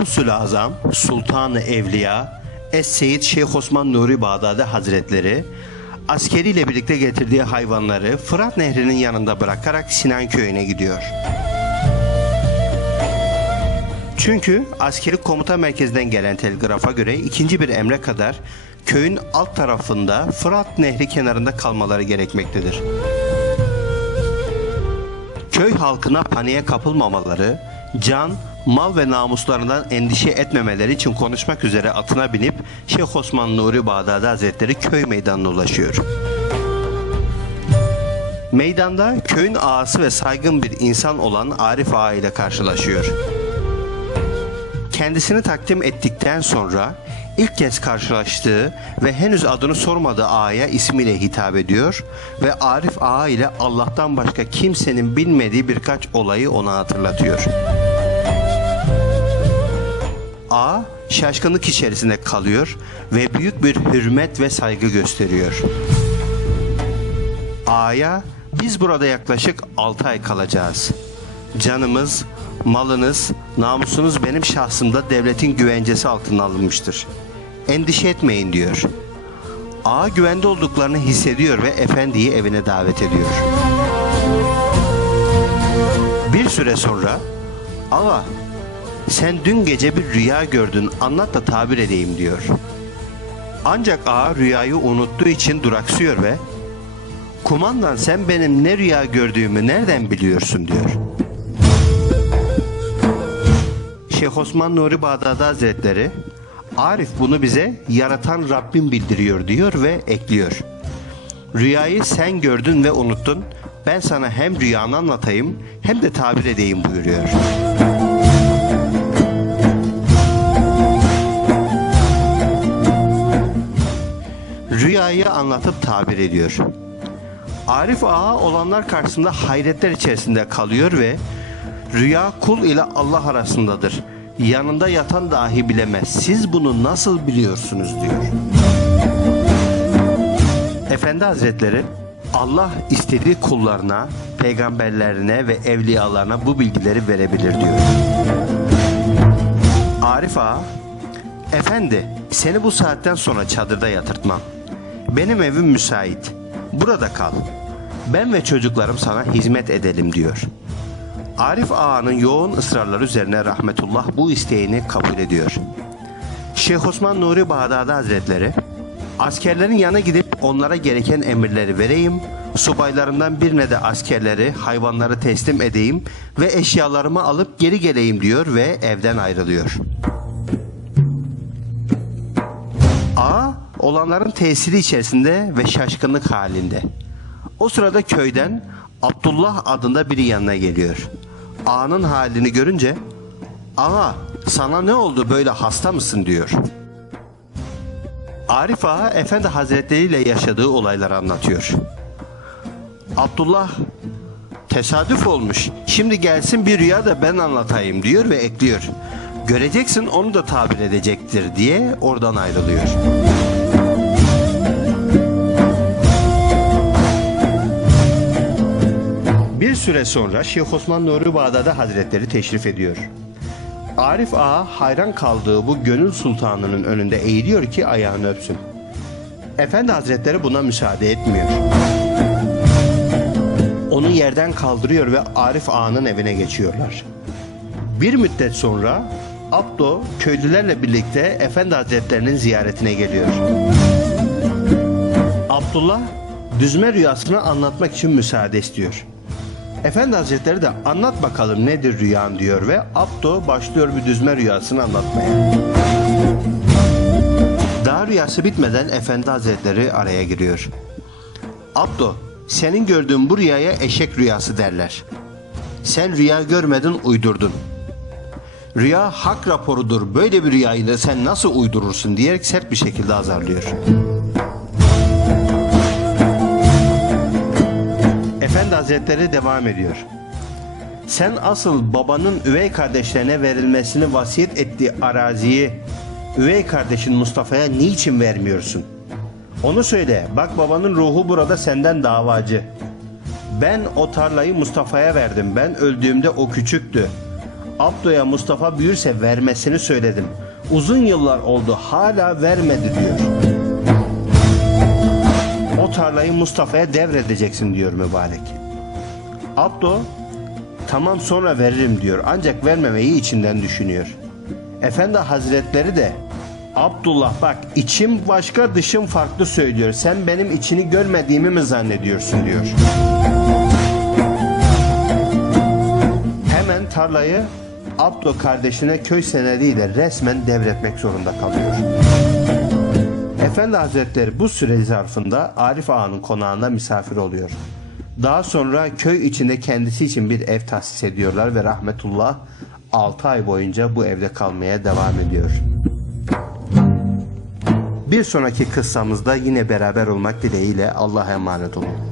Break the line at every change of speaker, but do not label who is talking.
Gavsul Azam, Sultanı Evliya, Es-Seyyid Şeyh Osman Nuri Bağdadi Hazretleri, askeriyle birlikte getirdiği hayvanları Fırat Nehri'nin yanında bırakarak Sinan Köyü'ne gidiyor. Çünkü askeri komuta merkezinden gelen telgrafa göre ikinci bir emre kadar köyün alt tarafında Fırat Nehri kenarında kalmaları gerekmektedir. Köy halkına paniğe kapılmamaları, can, mal ve namuslarından endişe etmemeleri için konuşmak üzere atına binip Şeyh Osman Nuri Bağdadi Hazretleri köy meydanına ulaşıyor. Meydanda köyün ağası ve saygın bir insan olan Arif Ağa ile karşılaşıyor. Kendisini takdim ettikten sonra ilk kez karşılaştığı ve henüz adını sormadığı ağaya ismiyle hitap ediyor ve Arif Ağa ile Allah'tan başka kimsenin bilmediği birkaç olayı ona hatırlatıyor. Ağa şaşkınlık içerisinde kalıyor ve büyük bir hürmet ve saygı gösteriyor. Ağaya biz burada yaklaşık 6 ay kalacağız. Canımız, malınız, namusunuz benim şahsımda devletin güvencesi altına alınmıştır. Endişe etmeyin diyor. Ağa güvende olduklarını hissediyor ve efendiyi evine davet ediyor. Bir süre sonra Ağa sen dün gece bir rüya gördün anlat da tabir edeyim diyor. Ancak ağa rüyayı unuttuğu için duraksıyor ve Kumandan sen benim ne rüya gördüğümü nereden biliyorsun diyor. Şeyh Osman Nuri Bağdadi Hazretleri Arif bunu bize yaratan Rabbim bildiriyor diyor ve ekliyor. Rüyayı sen gördün ve unuttun. Ben sana hem rüyanı anlatayım hem de tabir edeyim buyuruyor. Rüyayı anlatıp tabir ediyor. Arif Ağa olanlar karşısında hayretler içerisinde kalıyor ve rüya kul ile Allah arasındadır. Yanında yatan dahi bilemez. Siz bunu nasıl biliyorsunuz diyor. Efendi Hazretleri Allah istediği kullarına, peygamberlerine ve evliyalarına bu bilgileri verebilir diyor. Arif Ağa, Efendi seni bu saatten sonra çadırda yatırtmam. Benim evim müsait. Burada kal. Ben ve çocuklarım sana hizmet edelim diyor. Arif Ağa'nın yoğun ısrarları üzerine rahmetullah bu isteğini kabul ediyor. Şeyh Osman Nuri Bağdadi Hazretleri askerlerin yanına gidip onlara gereken emirleri vereyim, subaylarımdan birine de askerleri, hayvanları teslim edeyim ve eşyalarımı alıp geri geleyim diyor ve evden ayrılıyor. Olanların tesiri içerisinde ve şaşkınlık halinde. O sırada köyden Abdullah adında biri yanına geliyor. Ağanın halini görünce Ağa sana ne oldu böyle hasta mısın diyor. Arif Ağa Efendi Hazretleri ile yaşadığı olayları anlatıyor. Abdullah tesadüf olmuş. Şimdi gelsin bir rüya da ben anlatayım diyor ve ekliyor. Göreceksin onu da tabir edecektir diye oradan ayrılıyor. Bir süre sonra Şeyh Osman Nuri Bağdadi Hazretleri teşrif ediyor. Arif Ağa hayran kaldığı bu gönül sultanının önünde eğiliyor ki ayağını öpsün. Efendi Hazretleri buna müsaade etmiyor. Onu yerden kaldırıyor ve Arif Ağa'nın evine geçiyorlar. Bir müddet sonra Abdo köylülerle birlikte Efendi Hazretlerinin ziyaretine geliyor. Abdullah düzme rüyasını anlatmak için müsaade istiyor. Efendi Hazretleri de anlat bakalım nedir rüyan diyor ve Abdo başlıyor bir düzme rüyasını anlatmaya. Daha rüyası bitmeden Efendi Hazretleri araya giriyor. Abdo senin gördüğün bu rüyaya eşek rüyası derler. Sen rüya görmedin uydurdun. Rüya hak raporudur böyle bir rüyayı da sen nasıl uydurursun diyerek sert bir şekilde azarlıyor. Efendi Hazretleri devam ediyor. Sen asıl babanın üvey kardeşlerine verilmesini vasiyet ettiği araziyi üvey kardeşin Mustafa'ya niçin vermiyorsun? Onu söyle. Bak babanın ruhu burada senden davacı. Ben o tarlayı Mustafa'ya verdim. Ben öldüğümde o küçüktü. Abdo'ya Mustafa büyürse vermesini söyledim. Uzun yıllar oldu hala vermedi diyor. Tarlayı Mustafa'ya devredeceksin diyor mübarek. Abdo tamam sonra veririm diyor ancak vermemeyi içinden düşünüyor. Efendi Hazretleri de Abdullah bak içim başka dışım farklı söylüyor. Sen benim içini görmediğimi mi zannediyorsun diyor. Hemen tarlayı Abdo kardeşine köy senediyle resmen devretmek zorunda kalıyor. Efendi Hazretleri bu süre zarfında Arif Ağa'nın konağında misafir oluyor. Daha sonra köy içinde kendisi için bir ev tahsis ediyorlar ve rahmetullah 6 ay boyunca bu evde kalmaya devam ediyor. Bir sonraki kıssamızda yine beraber olmak dileğiyle Allah'a emanet olun.